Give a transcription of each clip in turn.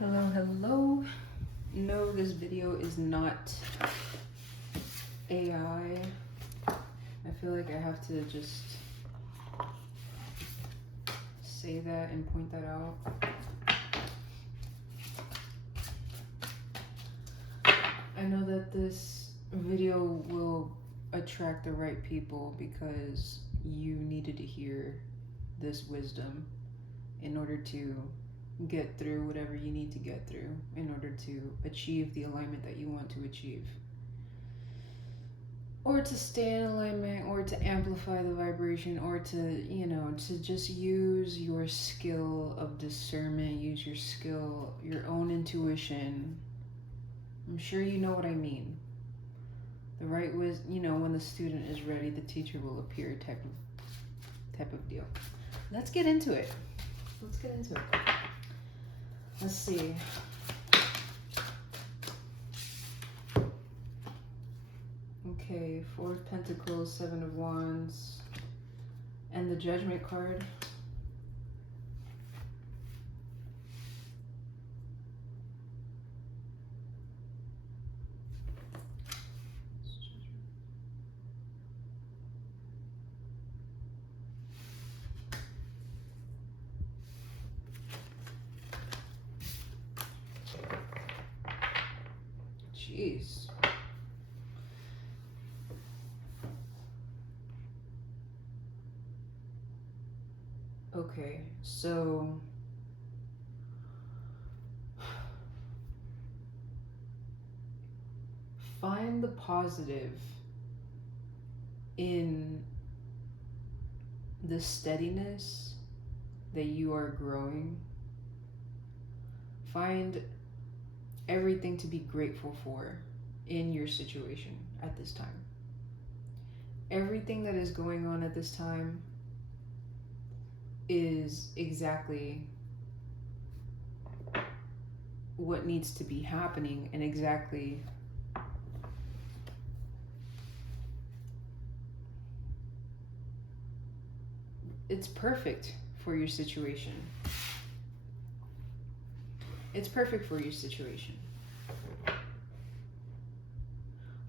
Hello, hello. No, this video is not AI. I feel like I have to just say that and point that out. I know that this video will attract the right people because you needed to hear this wisdom in order to get through whatever you need to get through in order to achieve the alignment that you want to achieve, or to stay in alignment, or to amplify the vibration, or to just use your skill of discernment, use your skill, your own intuition. I'm sure you know what I mean. The right when the student is ready, the teacher will appear type of deal. Let's get into it. Let's see. Okay, Four of Pentacles, Seven of Wands, and the Judgment card. Jeez. Okay, so find the positive in the steadiness that you are growing. Find everything to be grateful for in your situation at this time. Everything that is going on at this time is exactly what needs to be happening, and exactly it's perfect for your situation. It's perfect for your situation.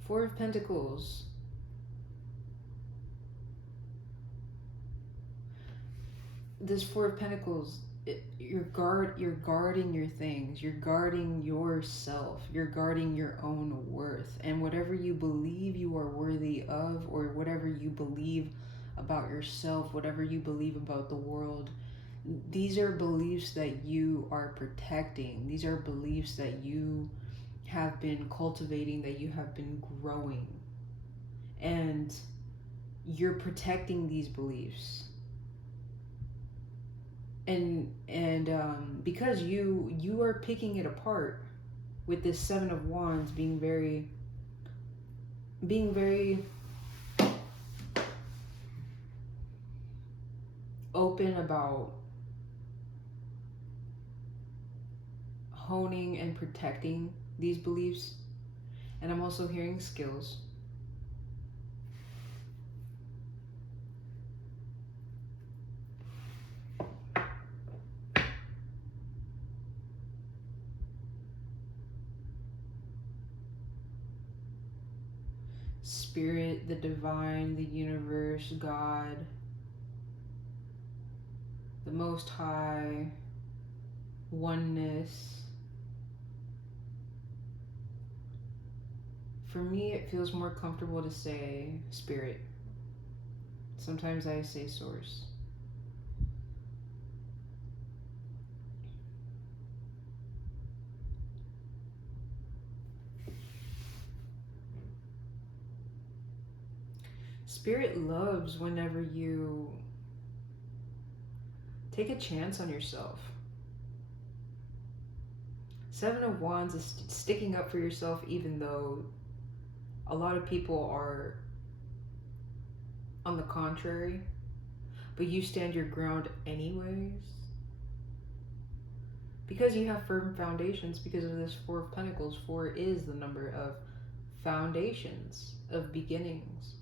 Four of Pentacles. This Four of Pentacles, you're guarding your things. You're guarding yourself. You're guarding your own worth. And whatever you believe you are worthy of, or whatever you believe about yourself, whatever you believe about the world, these are beliefs that you are protecting. These are beliefs that you have been cultivating, that you have been growing. And you're protecting these beliefs. And because you are picking it apart with this Seven of Wands, being very open about honing and protecting these beliefs. And I'm also hearing skills. Spirit, the divine, the universe, God, the Most High, oneness. For me, it feels more comfortable to say Spirit. Sometimes I say Source. Spirit loves whenever you take a chance on yourself. Seven of Wands is sticking up for yourself, even though a lot of people are on the contrary, but you stand your ground anyways. Because you have firm foundations, because of this Four of Pentacles. Four is the number of foundations, of beginnings.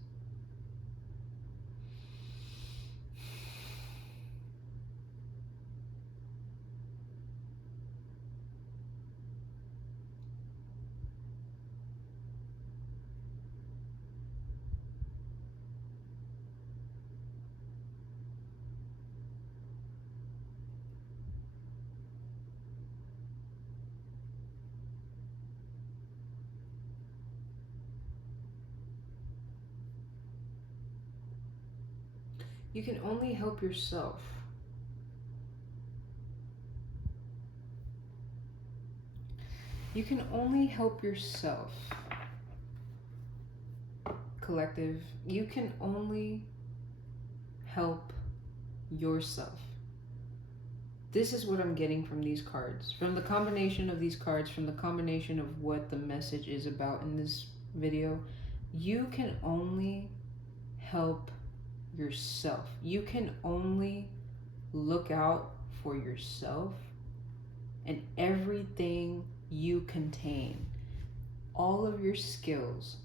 You can only help yourself. You can only help yourself, collective. You can only help yourself. This is what I'm getting from these cards. From the combination of these cards, from the combination of what the message is about in this video, you can only help yourself. You can only look out for yourself and everything you contain. All of your skills,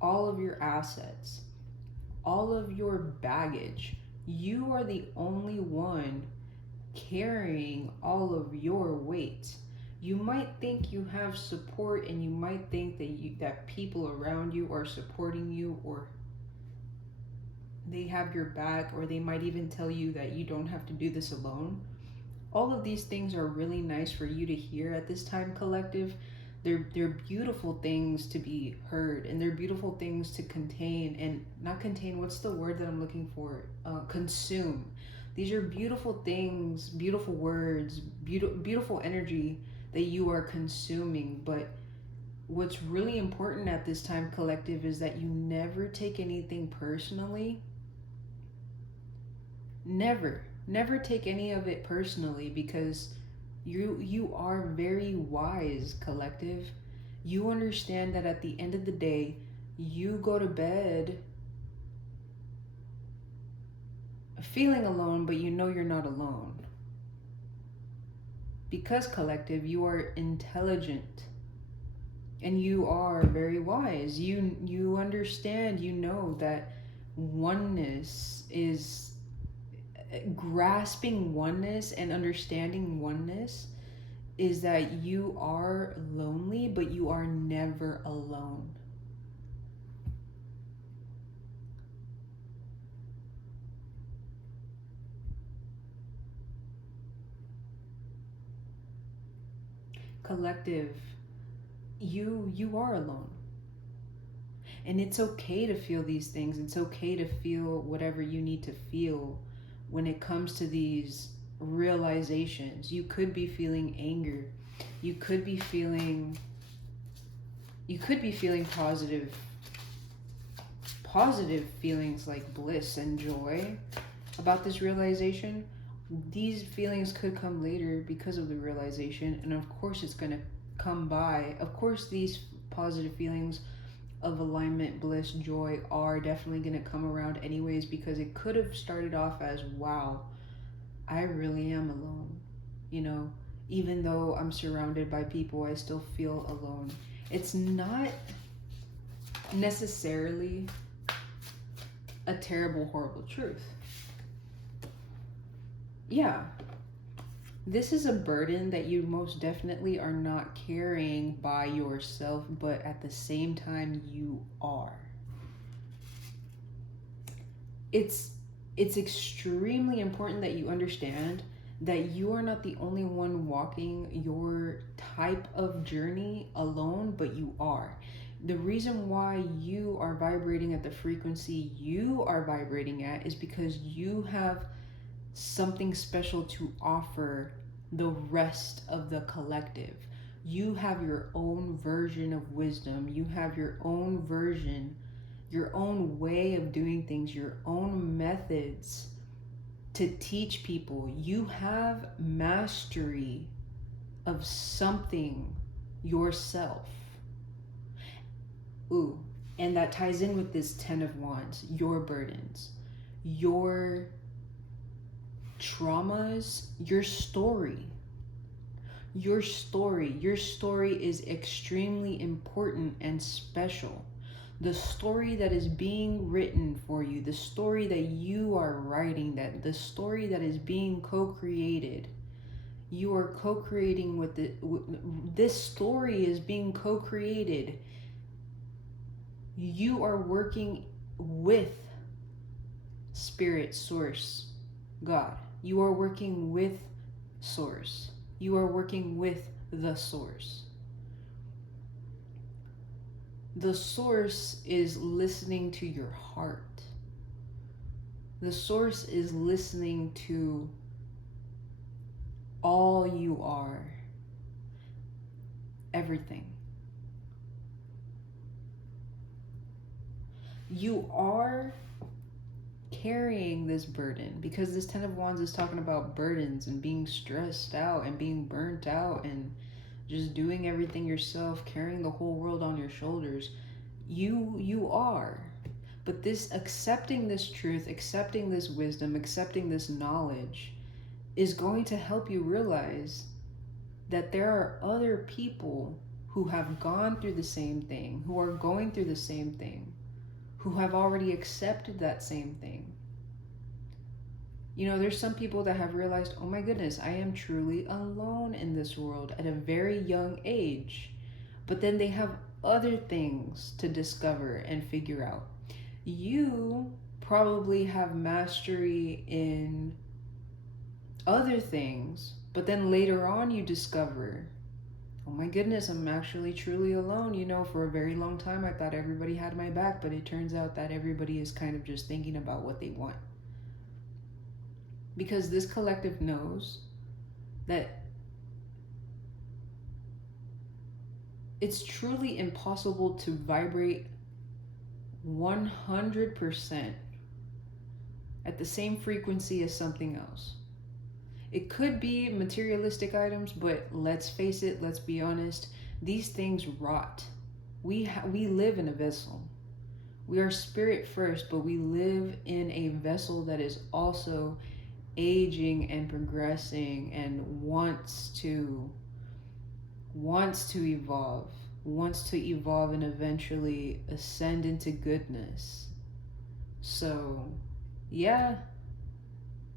all of your assets, all of your baggage. You are the only one carrying all of your weight. You might think you have support, and you might think that people around you are supporting you, or they have your back, or they might even tell you that you don't have to do this alone. All of these things are really nice for you to hear at this time, collective. They're beautiful things to be heard, and they're beautiful things to contain, and not contain, what's the word that I'm looking for? Consume. These are beautiful things, beautiful words, beautiful energy that you are consuming. But what's really important at this time, collective, is that you never take anything personally. Never take any of it personally, because you are very wise, collective. You understand that at the end of the day, you go to bed feeling alone, but you know you're not alone. Because, collective, you are intelligent and you are very wise. You understand, you know that oneness is, grasping oneness and understanding oneness is that you are lonely, but you are never alone. Collective, you are alone. And it's okay to feel these things. It's okay to feel whatever you need to feel when it comes to these realizations. You could be feeling anger. You could be feeling positive feelings like bliss and joy about this realization. These feelings could come later because of the realization, and of course it's going to come by. Of course these positive feelings of alignment, bliss, joy are definitely going to come around anyways, because it could have started off as, wow, I really am alone. You know, even though I'm surrounded by people, I still feel alone. It's not necessarily a terrible, horrible truth. Yeah, this is a burden that you most definitely are not carrying by yourself, but at the same time you are. It's extremely important that you understand that you are not the only one walking your type of journey alone, but you are. The reason why you are vibrating at the frequency you are vibrating at is because you have something special to offer the rest of the collective. You have your own version of wisdom. You have your own version, your own way of doing things, your own methods to teach people. You have mastery of something yourself. Ooh, and that ties in with this 10 of Wands, your burdens, your traumas, your story. Your story is extremely important and special. The story that is being written for you, the story that you are writing, that the story that is being co-created. You are co-creating with it. This story is being co-created. You are working with Spirit, Source, God. You are working with Source. You are working with the Source. The Source is listening to your heart. The source is listening to all you are, everything. You are carrying this burden because this Ten of Wands is talking about burdens and being stressed out and being burnt out and just doing everything yourself, carrying the whole world on your shoulders. You are. But this accepting this truth, accepting this wisdom, accepting this knowledge is going to help you realize that there are other people who have gone through the same thing, who are going through the same thing, who have already accepted that same thing. You know, there's some people that have realized, oh my goodness, I am truly alone in this world at a very young age. But then they have other things to discover and figure out. You probably have mastery in other things, but then later on you discover, oh my goodness, I'm actually truly alone. You know, for a very long time I thought everybody had my back, but it turns out that everybody is kind of just thinking about what they want. Because this collective knows that it's truly impossible to vibrate 100% at the same frequency as something else. It could be materialistic items, but let's face it, let's be honest, these things rot. We live in a vessel. We are spirit first, but we live in a vessel that is also aging and progressing and wants to evolve, and eventually ascend into goodness. So, yeah,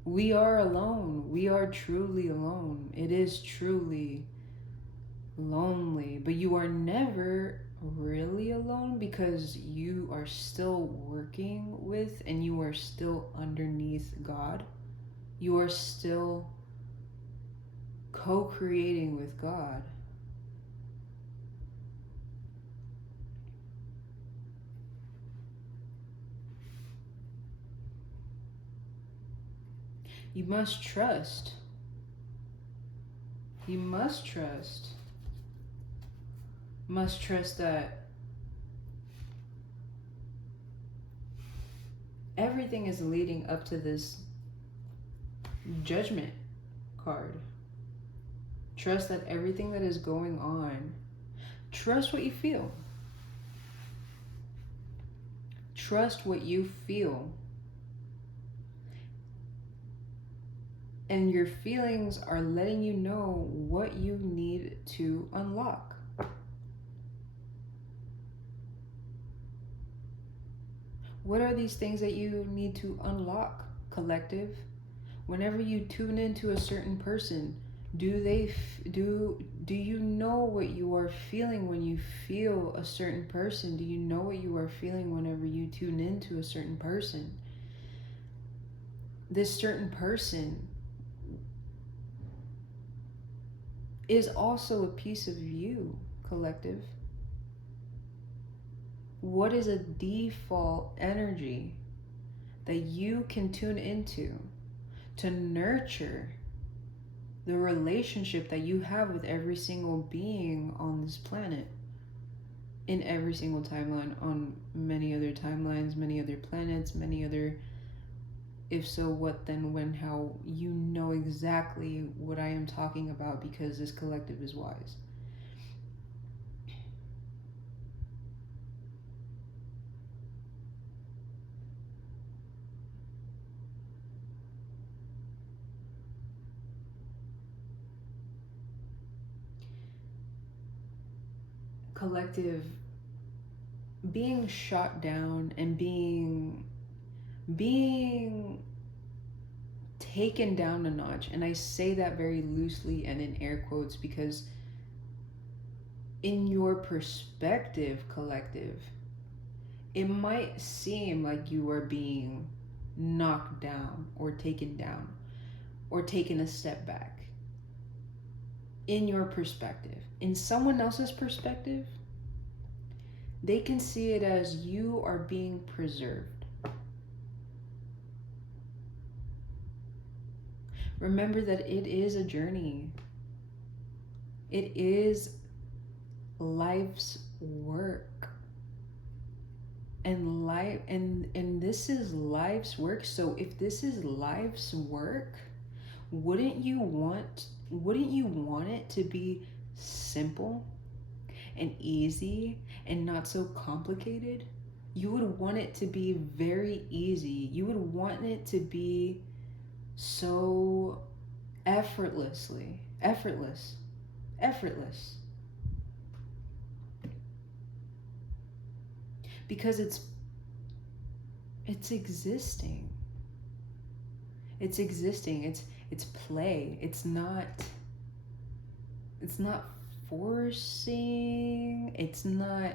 we are alone. We are truly alone. It is truly lonely, but you are never really alone because you are still working with and you are still underneath God. You are still co-creating with God. You must trust. You must trust. Must trust that everything is leading up to this judgment card. Trust that everything that is going on, trust what you feel. Trust what you feel. And your feelings are letting you know what you need to unlock. What are these things that you need to unlock, collective? Whenever you tune into a certain person, do you know what you are feeling when you feel a certain person? Do you know what you are feeling whenever you tune into a certain person? This certain person is also a piece of you, collective. What is a default energy that you can tune into to nurture the relationship that you have with every single being on this planet, in every single timeline, on many other timelines, many other planets, many other if so, what, then, when, how? You know exactly what I am talking about because this collective is wise. Collective, being shot down and being taken down a notch, and I say that very loosely and in air quotes because in your perspective, collective, it might seem like you are being knocked down or taken a step back. In your perspective, in someone else's perspective, they can see it as you are being preserved. Remember that it is a journey. It is life's work. And this is life's work. So if this is life's work, wouldn't you want it to be simple and easy and not so complicated? You would want it to be very easy. You would want it to be so effortless. Because it's existing. It's existing. It's play. It's not forcing. It's not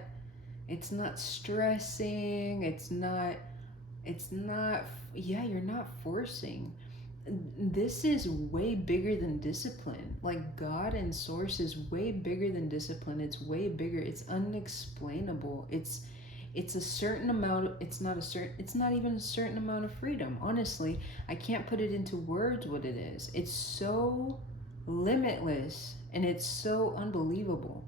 stressing. It's not yeah, you're not forcing. This is way bigger than discipline. Like, God and source is way bigger than discipline. It's way bigger. It's unexplainable. It's a certain amount of, it's not even a certain amount of freedom. Honestly, I can't put it into words what it is. It's so limitless and it's so unbelievable.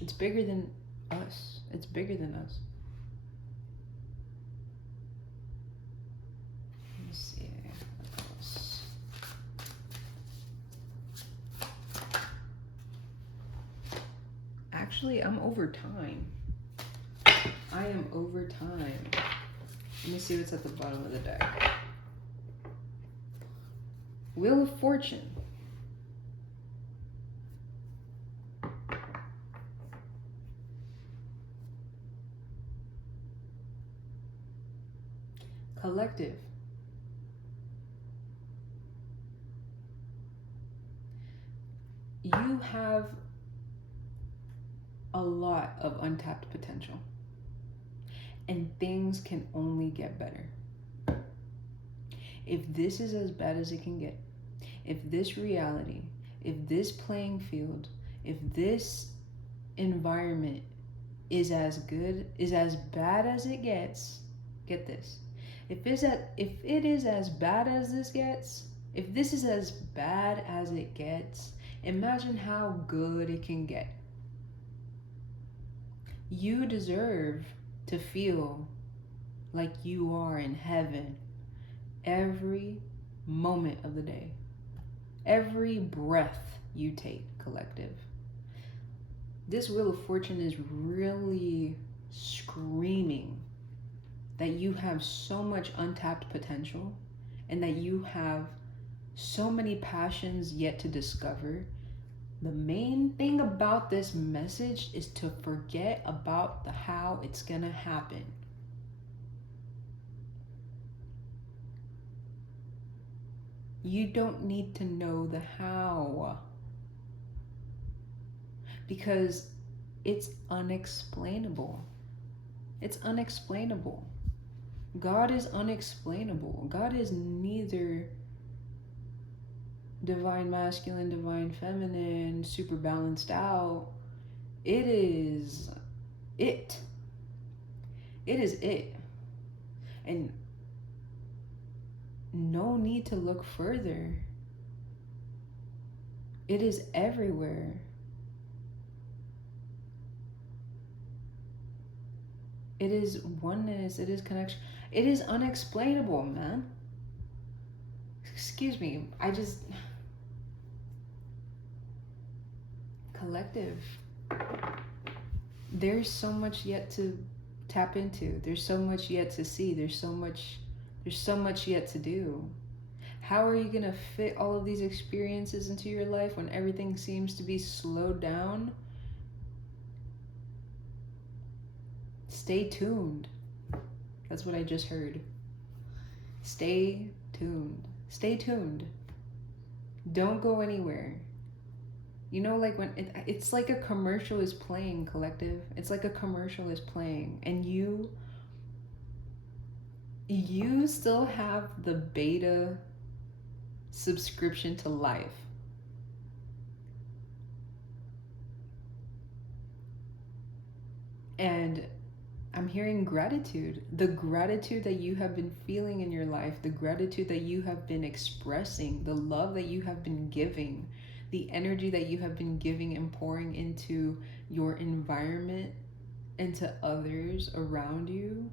It's bigger than us. It's bigger than us. Let me see. Actually, I'm over time. I am over time. Let me see what's at the bottom of the deck. Wheel of Fortune. Collective. You have a lot of untapped potential, and things can only get better. If this is as bad as it can get, if this reality, if this playing field, if this environment is as bad as it gets, get this. If it is as bad as this gets, if this is as bad as it gets, imagine how good it can get. You deserve to feel like you are in heaven every moment of the day. Every breath you take, collective. This Wheel of Fortune is really screaming that you have so much untapped potential and that you have so many passions yet to discover. The main thing about this message is to forget about the how it's gonna happen. You don't need to know the how, because it's unexplainable. It's unexplainable. God is unexplainable. God is neither divine masculine, divine feminine, super balanced out. It is it. It is it. And no need to look further. It is everywhere. It is oneness. It is connection. It is unexplainable, man. Excuse me. Collective. There's so much yet to tap into. There's so much yet to see. There's so much yet to do. How are you gonna fit all of these experiences into your life when everything seems to be slowed down? Stay tuned. That's what I just heard. Stay tuned. Stay tuned. Don't go anywhere. You know, like when it's like a commercial is playing, collective. It's like a commercial is playing, and you still have the beta subscription to life. And I'm hearing gratitude. The gratitude that you have been feeling in your life, the gratitude that you have been expressing, the love that you have been giving, the energy that you have been giving and pouring into your environment and to others around you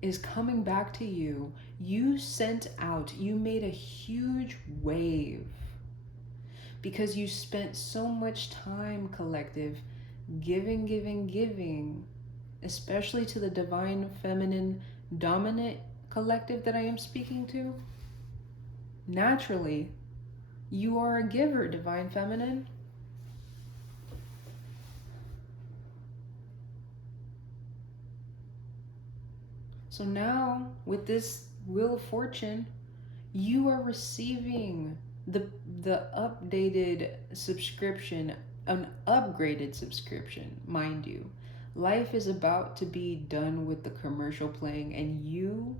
is coming back to you. You sent out, you made a huge wave because you spent so much time, collective, giving, especially to the divine feminine dominant collective that I am speaking to. Naturally, you are a giver, divine feminine. So now, with this Wheel of Fortune, you are receiving the updated subscription, an upgraded subscription, mind you. Life is about to be done with the commercial playing, and you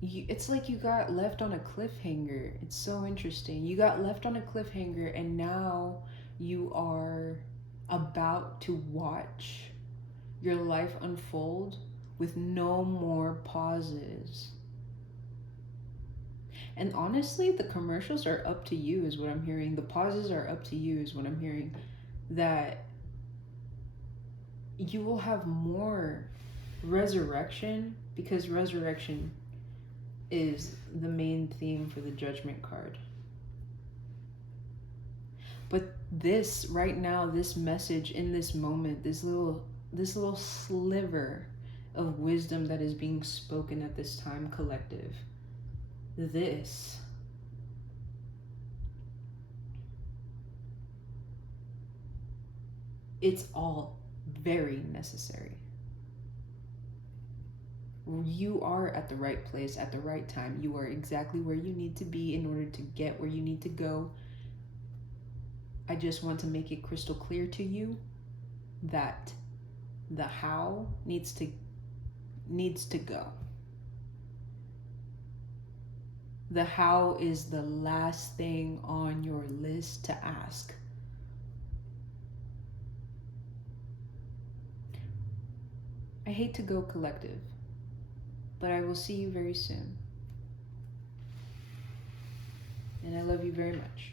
it's like you got left on a cliffhanger. It's so interesting. You got left on a cliffhanger, and now you are about to watch your life unfold with no more pauses. And honestly, the commercials are up to you, is what I'm hearing. The pauses are up to you, is what I'm hearing. That you will have more resurrection, because resurrection is the main theme for the Judgment card. But this, right now, this message in this moment, this little sliver of wisdom that is being spoken at this time, collective, this it's all very necessary. You are at the right place at the right time. You are exactly where you need to be in order to get where you need to go. I just want to make it crystal clear to you that the how needs to go. The how is the last thing on your list to ask. I hate to go, collective, but I will see you very soon. And I love you very much.